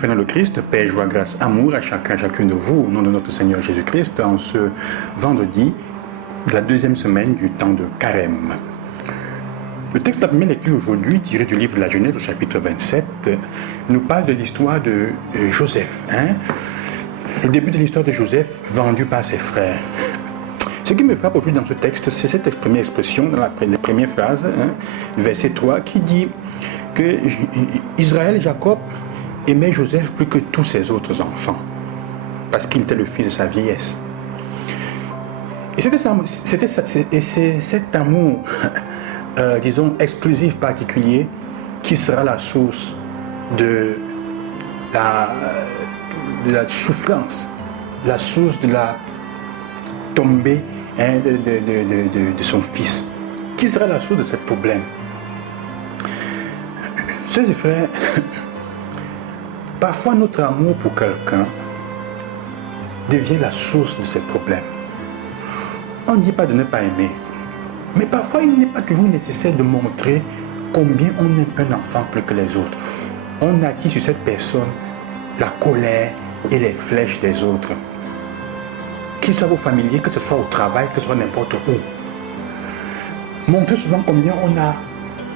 frères dans le Christ, paix, joie, grâce, amour à chacun, chacune de vous, au nom de notre Seigneur Jésus-Christ, en ce vendredi de la deuxième semaine du temps de Carême. Le texte de la première lecture aujourd'hui, tiré du livre de la Genèse au chapitre 27, nous parle de l'histoire de Joseph. Le début de l'histoire de Joseph vendu par ses frères. Ce qui me frappe aujourd'hui dans ce texte, c'est cette première expression, dans la première phrase, verset 3, qui dit que Israël et Jacob aimaient Joseph plus que tous ses autres enfants, parce qu'il était le fils de sa vieillesse. Et c'est cet amour, disons, exclusif, particulier, qui sera la source de la souffrance, la source de la tombée de son fils. Qui sera la source de ce problème? Chers frères, parfois notre amour pour quelqu'un devient la source de ces problèmes. On ne dit pas de ne pas aimer, mais parfois il n'est pas toujours nécessaire de montrer combien on aime un enfant plus que les autres. On acquit sur cette personne la colère et les flèches des autres. Qu'ils soient vos familiers, que ce soit au travail, que ce soit n'importe où. Montrer souvent combien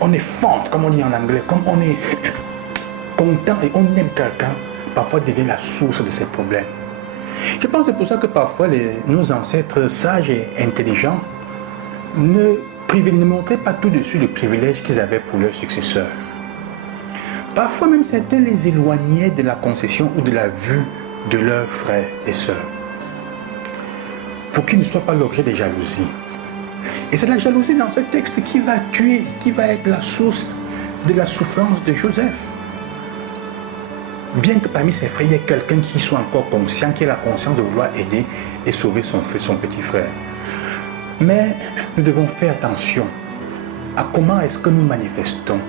on est fort, comme on dit en anglais, comme on est content et on aime quelqu'un, parfois devient la source de ces problèmes. Je pense que c'est pour ça que parfois nos ancêtres sages et intelligents ne montraient pas tout de suite le privilège qu'ils avaient pour leurs successeurs. Parfois même certains les éloignaient de la concession ou de la vue de leurs frères et sœurs, pour qu'ils ne soient pas l'objet de jalousie. Et c'est la jalousie dans ce texte qui va tuer, qui va être la source de la souffrance de Joseph. Bien que parmi ses frères, il y ait quelqu'un qui soit encore conscient, qui ait la conscience de vouloir aider et sauver son petit frère. Mais nous devons faire attention à comment est-ce que nous manifestons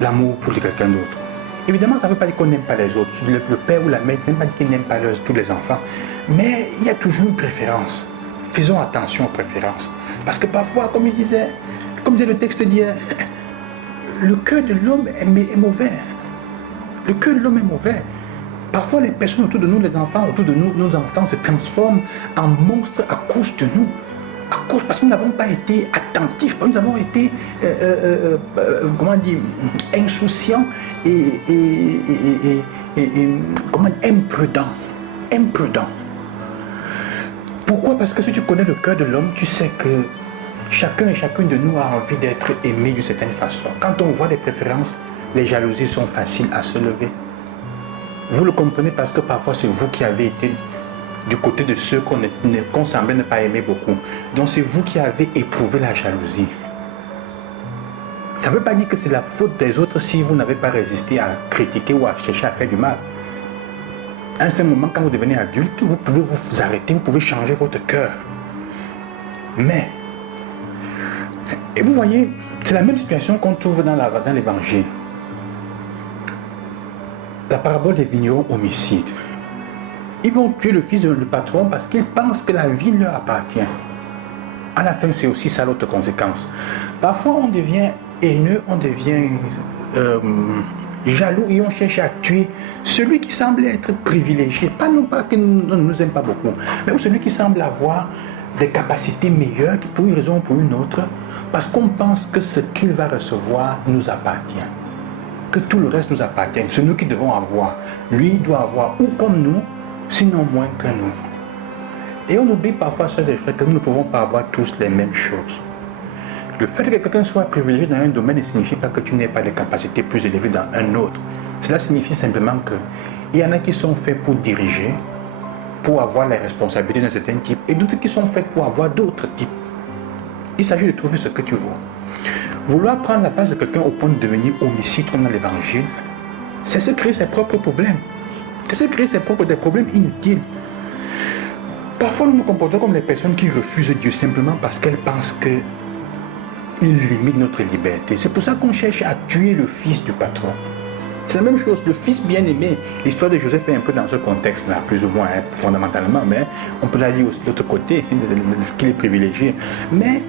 l'amour pour quelqu'un d'autre. Évidemment, ça ne veut pas dire qu'on n'aime pas les autres. Le père ou la mère ne veut pas dire qu'il n'aime pas tous les enfants. Mais il y a toujours une préférence. Faisons attention aux préférences. Parce que parfois, comme disait le texte dit, le cœur de l'homme est mauvais. Le cœur de l'homme est mauvais. Parfois, les personnes autour de nous, les enfants autour de nous, nos enfants se transforment en monstres à cause de nous. Parce que nous n'avons pas été attentifs, nous avons été, insouciants et imprudents. Pourquoi? Parce que si tu connais le cœur de l'homme, tu sais que chacun et chacune de nous a envie d'être aimé d'une certaine façon. Quand on voit des préférences, les jalousies sont faciles à se lever. Vous le comprenez parce que parfois c'est vous qui avez été du côté de ceux qu'on semblait ne pas aimer beaucoup. Donc c'est vous qui avez éprouvé la jalousie. Ça ne veut pas dire que c'est la faute des autres si vous n'avez pas résisté à critiquer ou à chercher à faire du mal. À un certain moment, quand vous devenez adulte, vous pouvez vous arrêter, vous pouvez changer votre cœur. Mais, et vous voyez, c'est la même situation qu'on trouve dans l'évangile. La parabole des vignerons homicides. Ils vont tuer le fils du patron parce qu'ils pensent que la vie leur appartient. À la fin, c'est aussi ça l'autre conséquence. Parfois, on devient haineux, on devient jaloux et on cherche à tuer celui qui semble être privilégié. Non pas qu'il ne nous aime pas beaucoup, mais celui qui semble avoir des capacités meilleures pour une raison ou pour une autre, parce qu'on pense que ce qu'il va recevoir nous appartient. Que tout le reste nous appartient. C'est nous qui devons avoir. Lui doit avoir ou comme nous, sinon moins que nous. Et on oublie parfois, chers frères, que nous ne pouvons pas avoir tous les mêmes choses. Le fait que quelqu'un soit privilégié dans un domaine ne signifie pas que tu n'aies pas de capacités plus élevées dans un autre. Cela signifie simplement qu'il y en a qui sont faits pour diriger, pour avoir les responsabilités d'un certain type, et d'autres qui sont faits pour avoir d'autres types. Il s'agit de trouver ce que tu veux. Vouloir prendre la place de quelqu'un au point de devenir homicide comme dans l'évangile, c'est se créer ses propres problèmes. C'est se créer des problèmes inutiles. Parfois, nous nous comportons comme les personnes qui refusent Dieu simplement parce qu'elles pensent qu'il limite notre liberté. C'est pour ça qu'on cherche à tuer le fils du patron. C'est la même chose, le fils bien-aimé. L'histoire de Joseph est un peu dans ce contexte-là, plus ou moins, fondamentalement, mais on peut la lire aussi de l'autre côté, qu'il est privilégié. Mais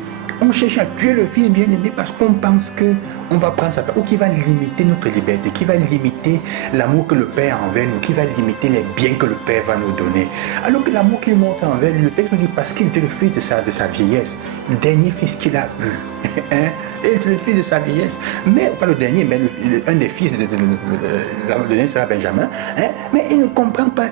On cherche à tuer le Fils bien-aimé parce qu'on pense qu'on va prendre sa part, ou qui va limiter notre liberté, qui va limiter l'amour que le Père a envers nous, qui va limiter les biens que le Père va nous donner. Alors que l'amour qu'il montre envers lui, le texte nous dit parce qu'il était le fils de sa vieillesse, le dernier fils qu'il a eu. Hein? Il était le fils de sa vieillesse. Mais, pas le dernier, mais un des fils de le dernier sera Benjamin. Hein? Mais il ne comprend pas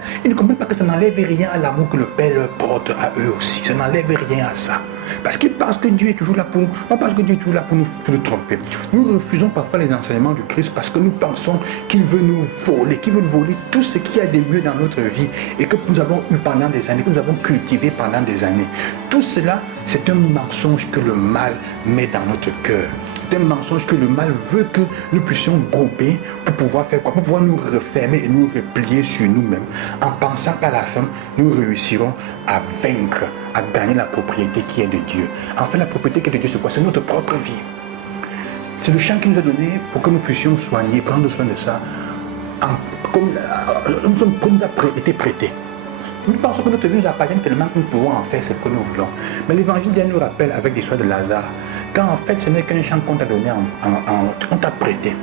que ça n'enlève rien à l'amour que le Père leur porte à eux aussi. Ça n'enlève rien à ça. Parce qu'ils pensent que Dieu est toujours là pour nous. On pense que Dieu est toujours là pour nous tromper. Nous refusons parfois les enseignements du Christ parce que nous pensons qu'il veut nous voler, qu'il veut nous voler tout ce qu'il y a de mieux dans notre vie et que nous avons eu pendant des années, que nous avons cultivé pendant des années. Tout cela, c'est un mensonge que le mal met dans notre cœur. C'est un mensonge que le mal veut que nous puissions gober pour pouvoir faire quoi? Pour pouvoir nous refermer et nous replier sur nous-mêmes en pensant qu'à la fin, nous réussirons à vaincre, à gagner la propriété qui est de Dieu. En fait, la propriété qui est de Dieu, c'est quoi? C'est notre propre vie. C'est le champ qu'il nous a donné pour que nous puissions soigner, prendre soin de ça, comme nous a été prêté. Nous pensons que notre vie nous appartient tellement que nous pouvons en faire ce que nous voulons. Mais l'évangile nous rappelle avec l'histoire de Lazare, quand en fait ce n'est qu'un champ qu'on t'a donné, on t'a prêté.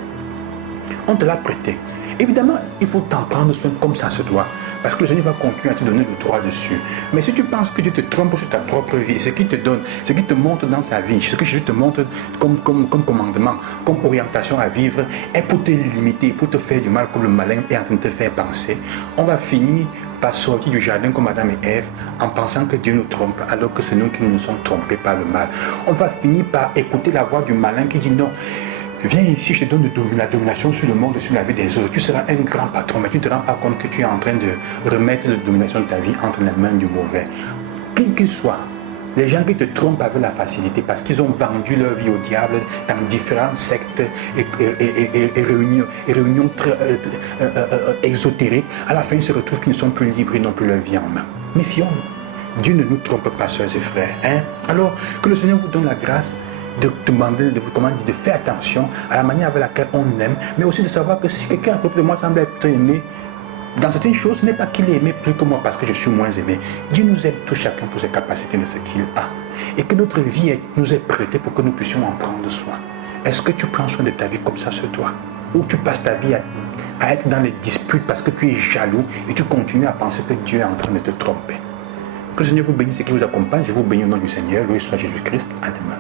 On te l'a prêté. Évidemment, il faut t'en prendre soin comme ça se doit, parce que le Seigneur va continuer à te donner le droit dessus. Mais si tu penses que Dieu te trompe sur ta propre vie, ce qu'il te donne, ce qu'il te montre dans sa vie, ce que Jésus te montre comme commandement, comme orientation à vivre, est pour te limiter, pour te faire du mal comme le malin est en train de te faire penser, on va finir par sortir du jardin comme Adam et Ève en pensant que Dieu nous trompe alors que c'est nous qui nous sommes trompés par le mal. On va finir par écouter la voix du malin qui dit non, viens ici, je te donne la domination sur le monde, sur la vie des autres. Tu seras un grand patron, mais tu ne te rends pas compte que tu es en train de remettre la domination de ta vie entre les mains du mauvais. Qui qu'il soit, les gens qui te trompent avec la facilité parce qu'ils ont vendu leur vie au diable dans différentes sectes et réunions très, exotériques, à la fin ils se retrouvent qu'ils ne sont plus libres et n'ont plus leur vie en main. Méfions-nous. Dieu ne nous trompe pas, sœurs et frères. Hein? Alors que le Seigneur vous donne la grâce de demander, de faire attention à la manière avec laquelle on aime, mais aussi de savoir que si quelqu'un à côté de moi semble être aimé, dans certaines choses, ce n'est pas qu'il est aimé plus que moi parce que je suis moins aimé. Dieu nous aime tous chacun pour ses capacités de ce qu'il a. Et que notre vie nous est prêtée pour que nous puissions en prendre soin. Est-ce que tu prends soin de ta vie comme ça se doit? Ou tu passes ta vie à être dans les disputes parce que tu es jaloux et tu continues à penser que Dieu est en train de te tromper? Que le Seigneur vous bénisse et qu'il vous accompagne. Je vous bénis au nom du Seigneur. Loué soit Jésus-Christ. À demain.